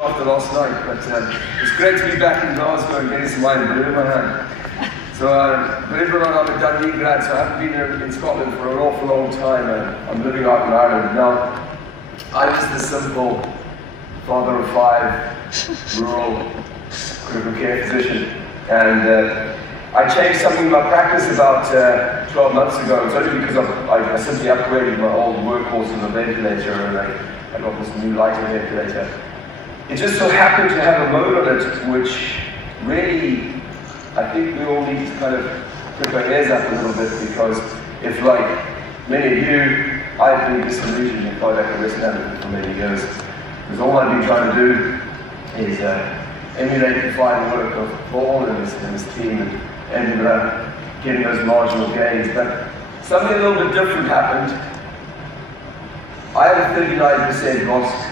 After last night, but it's great to be back in Glasgow and getting some wine in my hand. So, believe it or not, I'm a Dundee grad, so I haven't been here in Scotland for an awful long time. I'm living out in Ireland now. I was the simple father of 5, rural critical care physician, and I changed something in my practice about 12 months ago. It's only because I simply upgraded my old workhorse on the ventilator, and I got this new lighting ventilator. It just so happened to have a mode on it which really, I think we all need to kind of put our ears up a little bit, because if, like many of you, I've been disillusioned in cardiac arrest management for many years, because all I've been trying to do is emulate the fine work of Paul and his team and getting those marginal gains. But something a little bit different happened. I have a 39% loss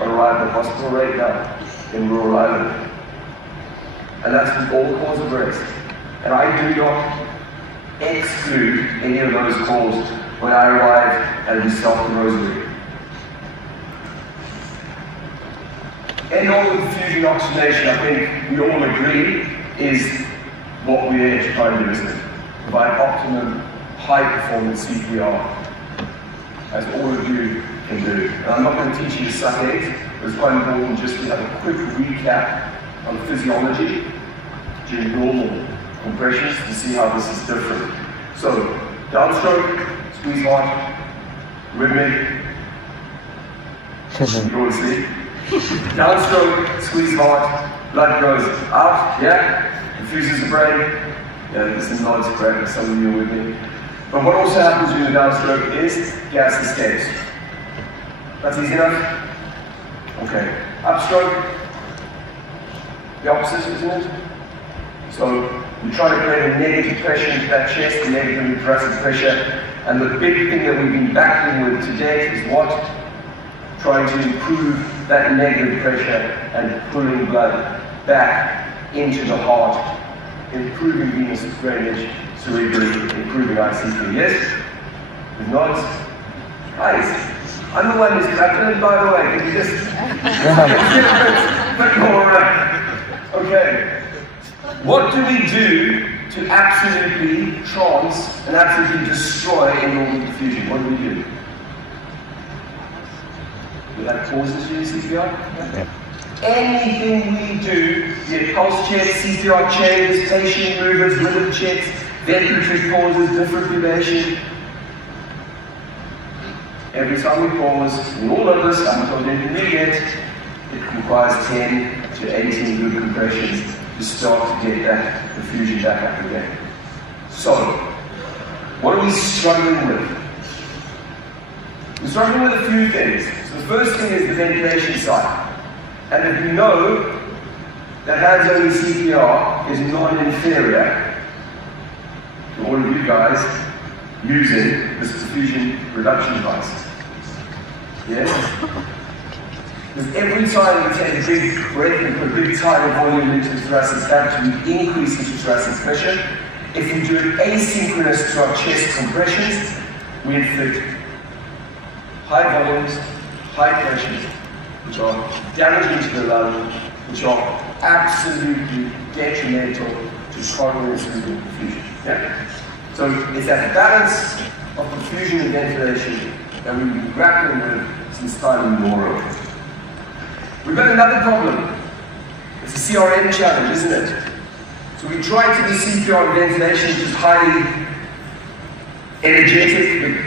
on arrival hospital rate now in rural Ireland, and that's from all cause of arrest. And I do not exclude any of those calls when I arrive and we start the rosary. End-organ perfusion oxygenation, I think we all agree, is what we're trying to do, isn't it? Provide optimum, high-performance CPR, as all of you can do. And I'm not going to teach you to suck eggs, but it's quite important just to have a quick recap on physiology during normal compressions to see how this is different. So, downstroke, squeeze hard, rhythmic, you go to sleep. Downstroke, squeeze hard, blood goes out, yeah? Infuses the brain. Yeah, this is not correct, some of you are with me. But what also happens during the downstroke is gas escapes. That's easy enough? Okay. Upstroke, the opposite, isn't it? So we try to create a negative pressure into that chest, a negative compressive pressure, and the big thing that we've been battling with to date is what? Trying to improve that negative pressure and pulling blood back into the heart, improving venous drainage, cerebrally, improving ICP. Yes? With nods? Guys, I'm the one who's clapping, and by the way, can you just bit more, okay. What do we do to absolutely and absolutely destroy end-organ perfusion? What do we do? Will that cause us to do CPR? Yeah. Anything we do, be it pulse checks, CPR changes, patient movements, rhythm checks, ventilatory pauses, defibrillation. Every time we pause, in all of this, I'm not intermediate, it requires 10 to 18 good compressions to start to get that perfusion back up again. So, what are we struggling with? We're struggling with a few things. So the first thing is the ventilation side. And if you know that hands-only CPR is non-inferior to all of you guys using this perfusion reduction device. Yes? Because every time we take a big breath and put a big tidal volume into the thoracic cavity, we increase intrathoracic pressure. If we do it asynchronous to our chest compressions, we inflict high volumes, high pressures, which are damaging to the lung, which are absolutely detrimental to coronary and cerebral perfusion. Yeah? So it's that balance of perfusion and ventilation that we've been grappling with since time immemorial. We've got another problem. It's a CRM challenge, isn't it? So we try to do CPR and ventilation, which is highly energetic,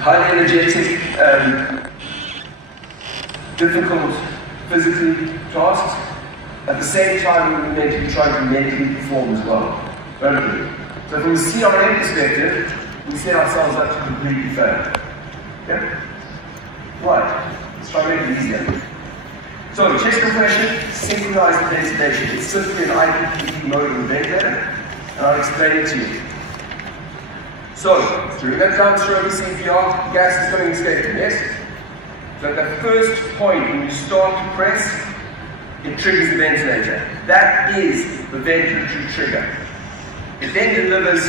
highly energetic, difficult physically tasks. At the same time, we're meant to be trying to mentally perform as well. Okay. So from a CRM perspective, we set ourselves up to completely fail. Okay? Right. Let's try to make it easier. So, chest compression, synchronized ventilation. It's simply an IPPV mode of the ventilator, and I'll explain it to you. So, during that downstroke CPR, gas is coming escaping, yes? So at the first point, when you start to press, it triggers the ventilator. That is the ventilatory trigger. It then delivers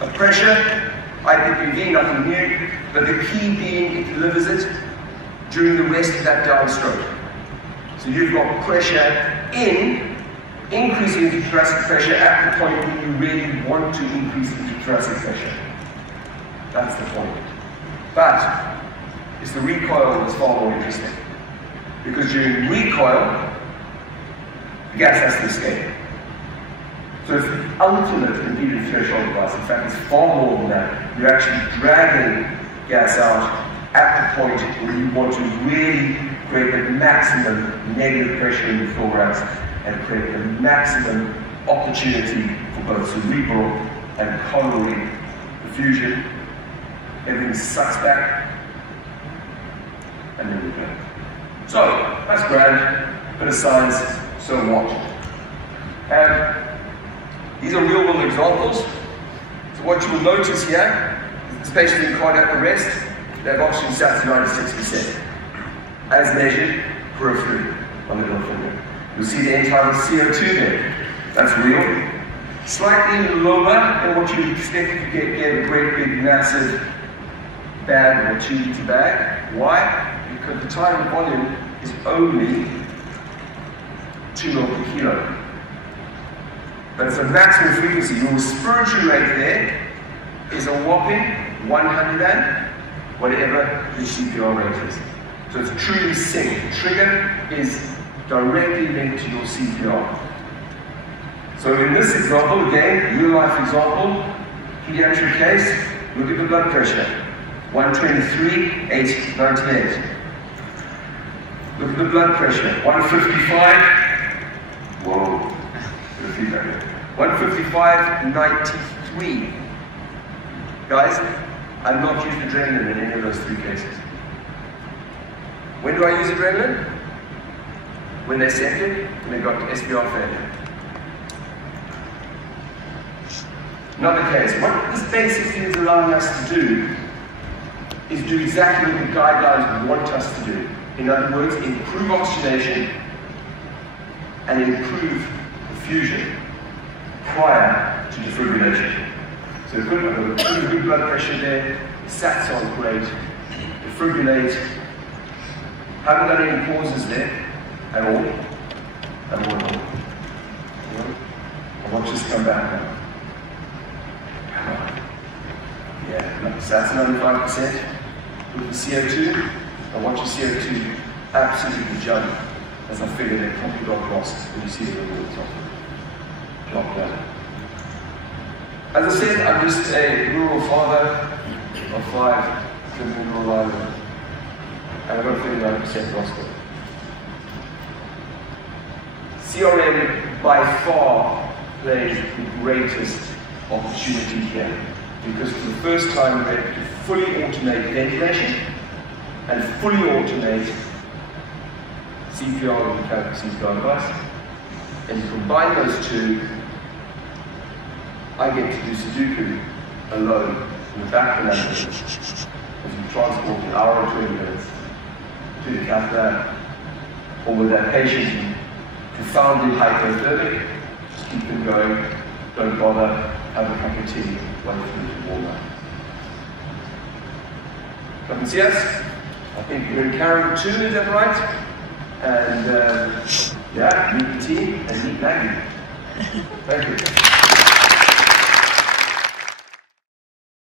a pressure, IPPV, nothing new, but the key being it delivers it during the rest of that downstroke. So you've got pressure increasing intrathoracic pressure at the point when you really want to increase intrathoracic pressure. That's the point. But it's the recoil that's far more interesting. Because during recoil, the gas has to escape. So it's the ultimate impedance threshold device. In fact, it's far more than that. You're actually dragging gas out at the point where you want to really create the maximum negative pressure in the thorax and create the maximum opportunity for both cerebral and coronary perfusion. Everything sucks back, and then we go. So, that's grand, bit of science, so what? These are real-world examples. So what you will notice here, especially in cardiac arrest, they have oxygen sats 96%, as measured peripherally on the middle finger. You'll see the end-tidal CO2 there. That's real. Slightly lower than what you expect if you get a great big massive bag or 2 liter bag. Why? Because the tidal volume is only 2 ml per kilo. But it's a maximum frequency. Your respiratory rate there is a whopping 100 and whatever the CPR rate is. So it's truly sync. The trigger is directly linked to your CPR. So in this example, again, real life example, pediatric case, look at the blood pressure. 123, 898. Look at the blood pressure. 155. Whoa. 155, 93. Guys, I've not used adrenaline in any of those 3 cases. When do I use adrenaline? When they're septic, when they've got SBR failure. Not the case. What this basically is allowing us to do is do exactly what the guidelines want us to do. In other words, improve oxygenation and improve perfusion prior to defibrillation. So we've got a good blood pressure there, the sats on great, defibrillate, haven't got any pauses there at all. I watch this come back now. Yeah, sats 95% with the CO2. I watch the CO2 absolutely jump as I figure they're probably got lost when you see it over the top. Drop down. As I said, I'm just a rural father of 5 living in rural Ireland, and I've got 39% gospel. CRM by far plays the greatest opportunity here, because for the first time we're able to fully automate ventilation and fully automate CPR with mechanical CPR device. And you combine those two, I get to do Sudoku alone in the back of an ambulance as we transport an hour and 20 minutes to the catheter, or with that patient profoundly hypothermic, just keep them going, don't bother, have a cup of tea, wait for them to warm up. Come and see us. I think you're in Carrick too, is that right? And yeah, meet the team and meet Maggie. Thank you.